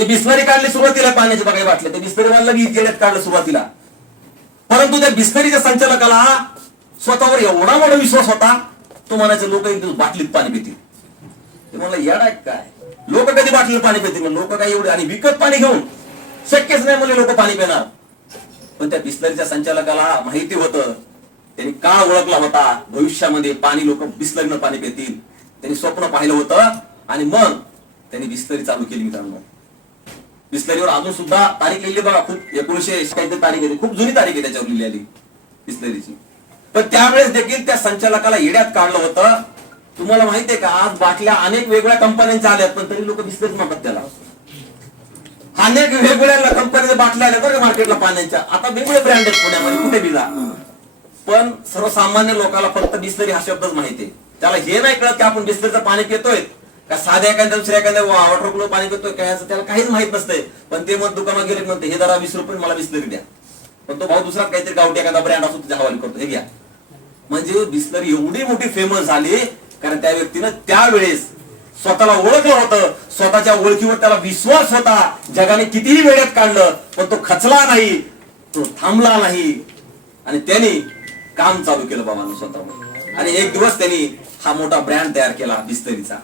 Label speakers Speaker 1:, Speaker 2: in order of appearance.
Speaker 1: ते बिस्लरी काढली सुरुवातीला पाण्याचे बघाय वाटले ते बिस्लरी मला लगेच येड्यात काढलं सुरुवातीला. परंतु त्या बिस्लरीच्या संचालकाला स्वतःवर एवढा मोठा विश्वास होता तो म्हणायचे लोक एक दिवस बाटलीत पाणी पितील. ते म्हणलं येडा काय? लोक कधी बाटलीत पाणी पितील? लोक काय एवढे आणि विकत पाणी घेऊन शक्यच नाही म्हणले लोक पाणी पिणार. पण त्या बिस्लरीच्या संचालकाला माहिती होतं त्यांनी काळ ओळखला होता? भविष्यामध्ये पाणी लोक बिस्लरीनं पाणी पितील. त्यांनी स्वप्न पाहिलं होतं आणि मग त्यांनी बिस्लरी चालू केली मित्रांनो. बिस्लरीवर अजून सुद्धा तारीख लिहिली बघा खूप एकोणीशे काहीतरी तारीख आहे खूप जुनी तारीख आहे त्याच्यावर लिहिलेली बिस्लरीची. पण त्यावेळेस देखील त्या संचालकाला येड्यात काढलं होतं. तुम्हाला माहितीये का आज बाटल्या अनेक वेगळ्या कंपन्यांच्या आल्यात पण तरी लोक बिस्लरीच म्हणतात त्याला. अनेक वेगवेगळ्या कंपनीच्या बाटल्या आल्या बरं मार्केटला पाण्याच्या. आता वेगवेगळे ब्रँड आहेत पुण्यामध्ये कुठे बिला पण सर्वसामान्य लोकांना फक्त बिस्लरी हा शब्दच माहिती आहे. त्याला हे नाही कळत की आपण बिस्लरीचं पाणी पितोय. का साध्या एखाद्या दुसऱ्या एखाद्या वॉटर कूलर पाणी पितोय काय असं त्याला काहीच माहीत नसतंय. पण ते मग दुकानात गेले म्हणते हे जरा वीस रुपये मला बिस्लरी द्या. पण तो भाऊ दुसरा काहीतरी गावठी एखादा ब्रँड असतो त्याच्या हवाली करतो. हे घ्या. म्हणजे बिस्लरी एवढी मोठी फेमस झाली कारण त्या व्यक्तीनं त्यावेळेस स्वतःला ओळखलं होतं. स्वतःच्या ओळखीवर त्याला विश्वास होता. जगाने कितीही वेळेत काढलं पण तो खचला नाही तो थांबला नाही. आणि त्यांनी काम चालू केलं बाबा स्वतः आणि एक दिवस त्यांनी हा मोठा ब्रँड तयार केला बिस्तरीचा